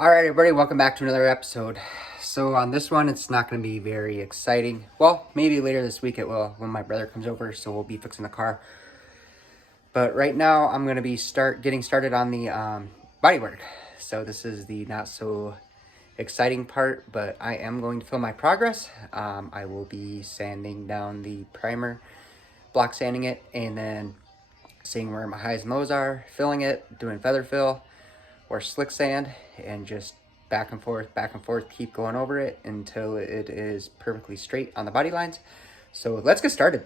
All right, everybody, welcome back to another episode. So on this one, it's not going to be very exciting. Well, maybe later this week it will when my brother comes over, so we'll be fixing the car. But right now, I'm going to be getting started on the bodywork. So this is the not so exciting part, but I am going to film my progress. I will be sanding down the primer, block sanding it, and then seeing where my highs and lows are, filling it, doing feather fill or slick sand, and just back and forth, keep going over it until it is perfectly straight on the body lines. So let's get started.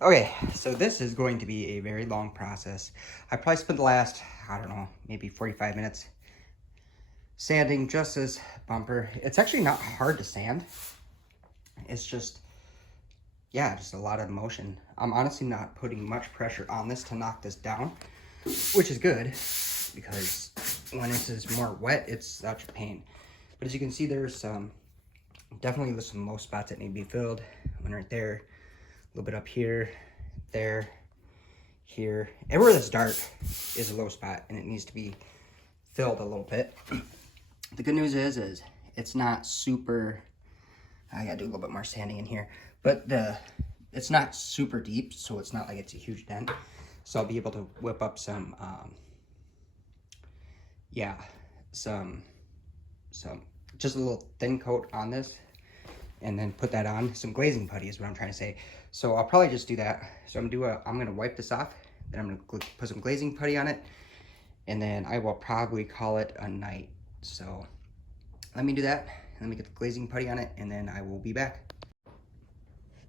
Okay, so this is going to be a very long process. I probably spent the last, I don't know, maybe 45 minutes sanding just this bumper. It's actually not hard to sand. It's just, yeah, just a lot of motion. I'm honestly not putting much pressure on this to knock this down, which is good because when this is more wet, it's such a pain. But as you can see, there's definitely some low spots that need to be filled. One right there. A little bit up here, there, here. Everywhere that's dark is a low spot and it needs to be filled a little bit. The good news is it's not super, I gotta do a little bit more sanding in here, but it's not super deep, so it's not like it's a huge dent. So I'll be able to whip up some, just a little thin coat on this, and then put that on. Some glazing putty is what I'm trying to say. So I'll probably just do that. So I'm gonna wipe this off, then I'm gonna put some glazing putty on it, and then I will probably call it a night. So let me do that. Let me get the glazing putty on it, and then I will be back.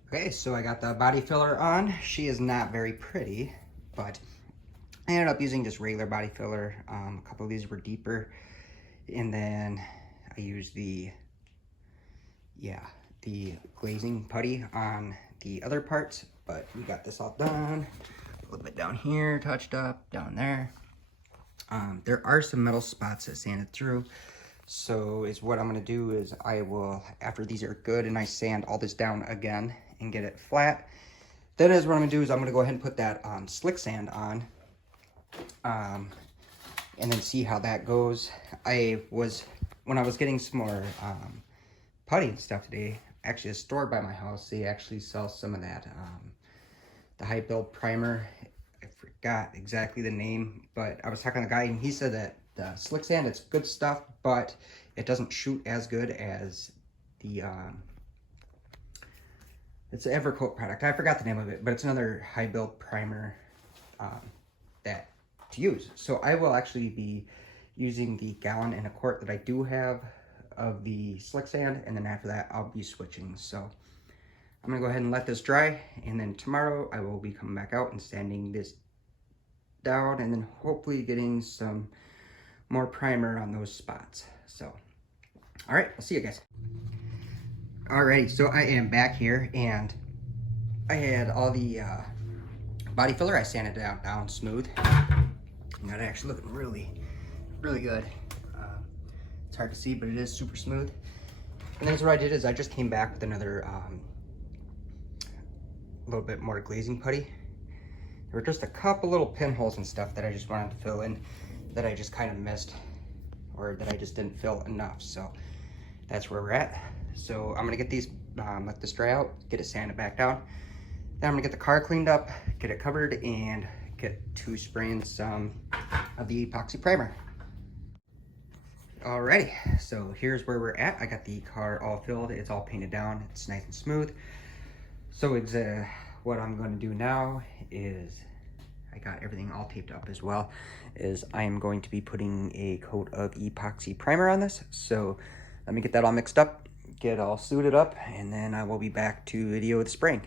Okay, so I got the body filler on. She is not very pretty, but I ended up using just regular body filler. A couple of these were deeper, and then I used the glazing putty on the other parts, but we got this all done. A little bit down here, touched up, down there. There are some metal spots that sanded through. So what I'm gonna do is I will, after these are good and I sand all this down again and get it flat, then what I'm gonna do is I'm gonna go ahead and put that slick sand on, and then see how that goes. When I was getting some more putty and stuff today, actually a store by my house, they actually sell some of that, the high build primer. I forgot exactly the name, but I was talking to the guy and he said that the slick sand, it's good stuff, but it doesn't shoot as good as the, it's an Evercoat product. I forgot the name of it, but it's another high build primer that to use. So I will actually be using the gallon and a quart that I do have of the slick sand, and then after that I'll be switching. So I'm gonna go ahead and let this dry, and then tomorrow I will be coming back out and sanding this down, and then hopefully getting some more primer on those spots. So all right, I'll see you guys. Alrighty, so I am back here, and I had all the body filler. I sanded it down smooth, and that actually looking really good. It's hard to see, but it is super smooth. And then what I did is I just came back with another little bit more glazing putty. There were just a couple little pinholes and stuff that I just wanted to fill in that I just kind of missed, or that I just didn't fill enough. So that's where we're at. So I'm gonna get these, let this dry out, get it sanded back down. Then I'm gonna get the car cleaned up, get it covered, and get to spraying some of the epoxy primer. Alrighty, so here's where we're at. I got the car all filled. It's all painted down. It's nice and smooth. So it's what I'm going to do now is, I got everything all taped up as well, is I am going to be putting a coat of epoxy primer on this. So let me get that all mixed up, get all suited up, and then I will be back to video the spraying.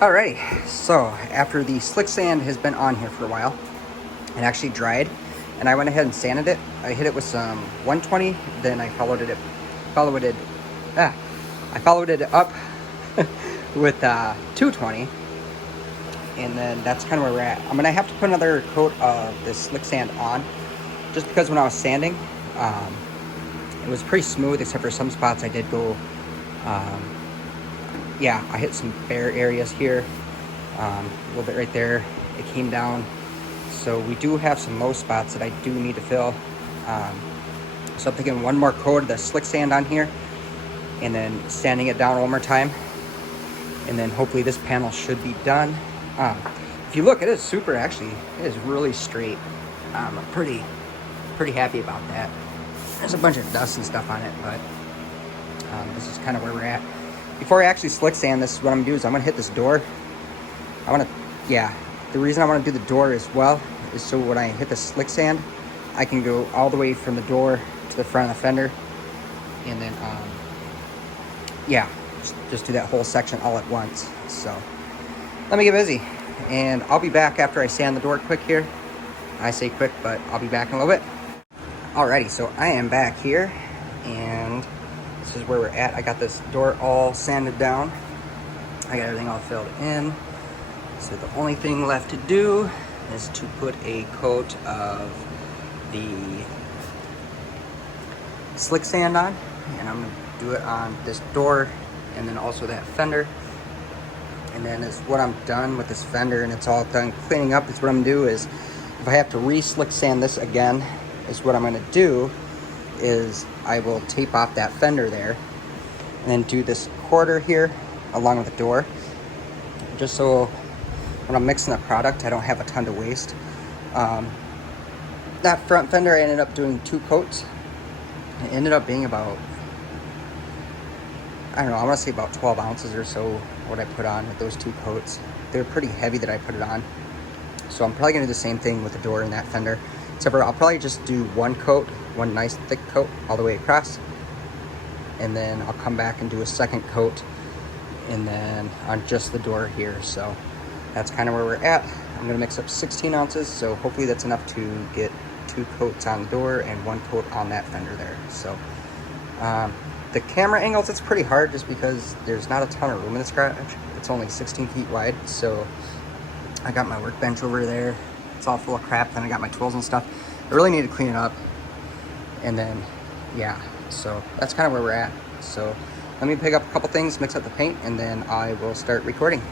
Alrighty, so after the slick sand has been on here for a while, it actually dried, and I went ahead and sanded it. I hit it with some 120, then I followed it up with 220, and then that's kind of where we're at. I'm gonna have to put another coat of this slick sand on, just because when I was sanding, it was pretty smooth except for some spots I did go, yeah, I hit some bare areas here, a little bit right there. It came down, so we do have some low spots that I do need to fill. So I'm thinking one more coat of the slick sand on here, and then sanding it down one more time, and then hopefully this panel should be done. If you look, it is super, actually, it is really straight. I'm pretty happy about that. There's a bunch of dust and stuff on it, but this is kind of where we're at. Before I actually slick sand this, what I'm gonna do is I'm gonna hit this door. The reason I wanna do the door as well is so when I hit the slick sand, I can go all the way from the door to the front of the fender, and then, just do that whole section all at once. So let me get busy, and I'll be back after I sand the door quick here. I say quick, but I'll be back in a little bit. Alrighty, so I am back here, and this is where we're at. I got this door all sanded down. I got everything all filled in. So the only thing left to do is to put a coat of the slick sand on, and I'm gonna do it on this door and then also that fender. And then is what I'm done with this fender and it's all done cleaning up, is what I'm gonna do is, if I have to re-slick sand this again, is what I'm gonna do is I will tape off that fender there and then do this quarter here along with the door, just so when I'm mixing the product I don't have a ton to waste. That front fender I ended up doing 2 coats. It ended up being about, I don't know, I want to say about 12 ounces or so what I put on with those 2 coats. They're pretty heavy that I put it on. So I'm probably going to do the same thing with the door and that fender. Except for I'll probably just do 1 coat, one nice thick coat all the way across. And then I'll come back and do a second coat and then on just the door here. So that's kind of where we're at. I'm going to mix up 16 ounces. So hopefully that's enough to get 2 coats on the door and 1 coat on that fender there. So the camera angles, it's pretty hard just because there's not a ton of room in this garage. It's only 16 feet wide, so I got my workbench over there. It's all full of crap. Then I got my tools and stuff. I really need to clean it up. And then, yeah, so that's kind of where we're at. So let me pick up a couple things, mix up the paint, and then I will start recording.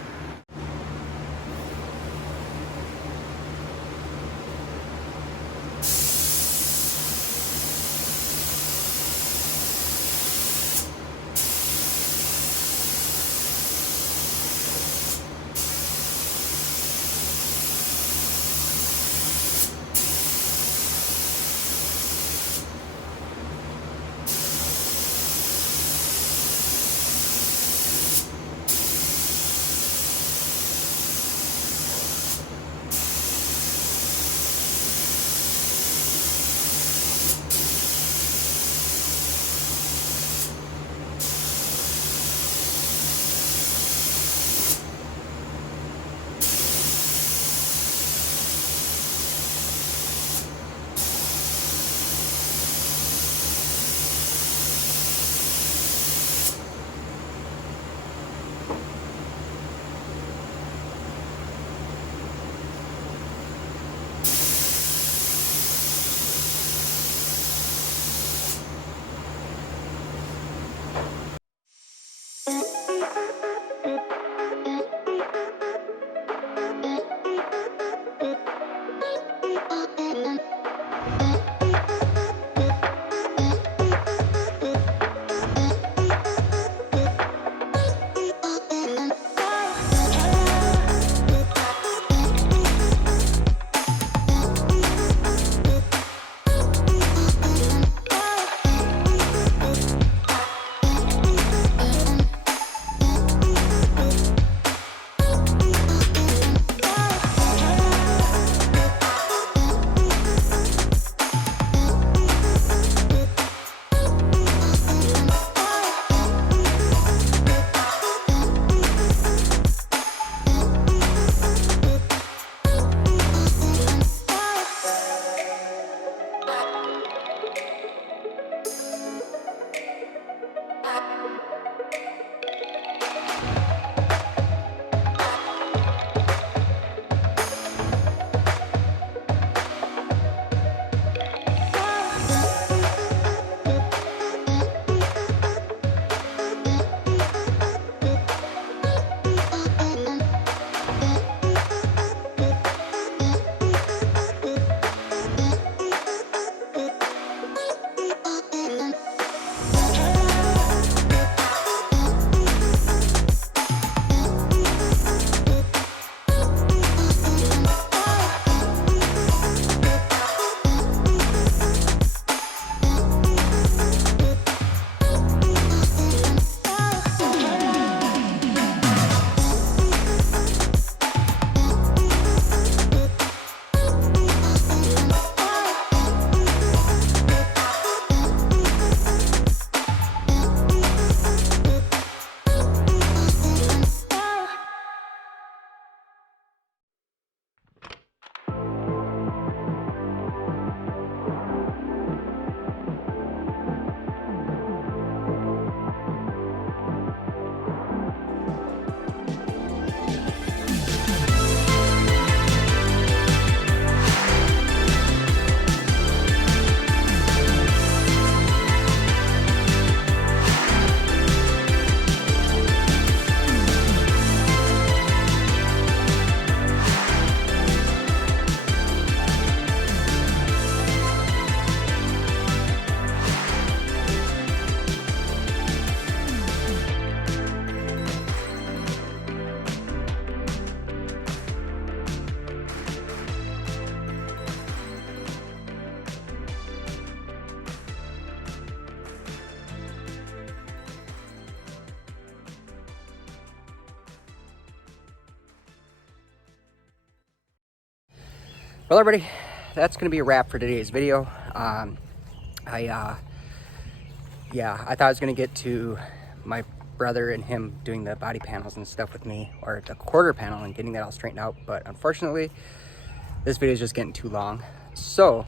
Well, everybody, that's going to be a wrap for today's video. Yeah, I thought I was going to get to my brother and him doing the body panels and stuff with me, or the quarter panel, and getting that all straightened out, but unfortunately this video is just getting too long. So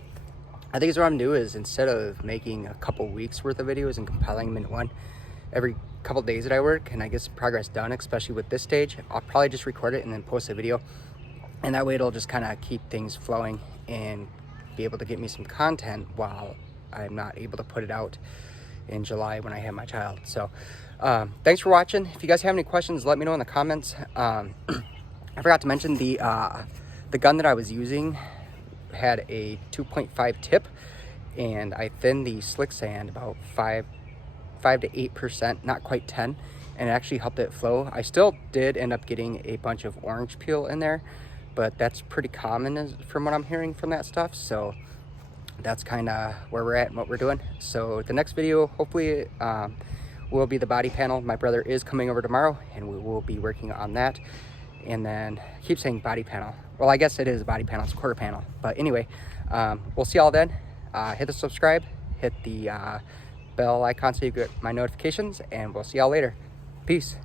I think what I'm gonna do is, instead of making a couple weeks worth of videos and compiling them into one every couple days that I work and I get some progress done, especially with this stage, I'll probably just record it and then post a video, and that way it'll just kind of keep things flowing and be able to get me some content while I'm not able to put it out in July when I have my child. So thanks for watching. If you guys have any questions, let me know in the comments. I forgot to mention the gun that I was using had a 2.5 tip, and I thinned the slick sand about 5 to 8%, not quite 10, and it actually helped it flow. I still did end up getting a bunch of orange peel in there, but that's pretty common from what I'm hearing from that stuff. So that's kind of where we're at and what we're doing. So the next video hopefully will be the body panel. My brother is coming over tomorrow and we will be working on that. And then I keep saying body panel, well, I guess it is a body panel, it's a quarter panel, but anyway, we'll see y'all then. Hit the subscribe, hit the bell icon so you get my notifications, and we'll see y'all later. Peace.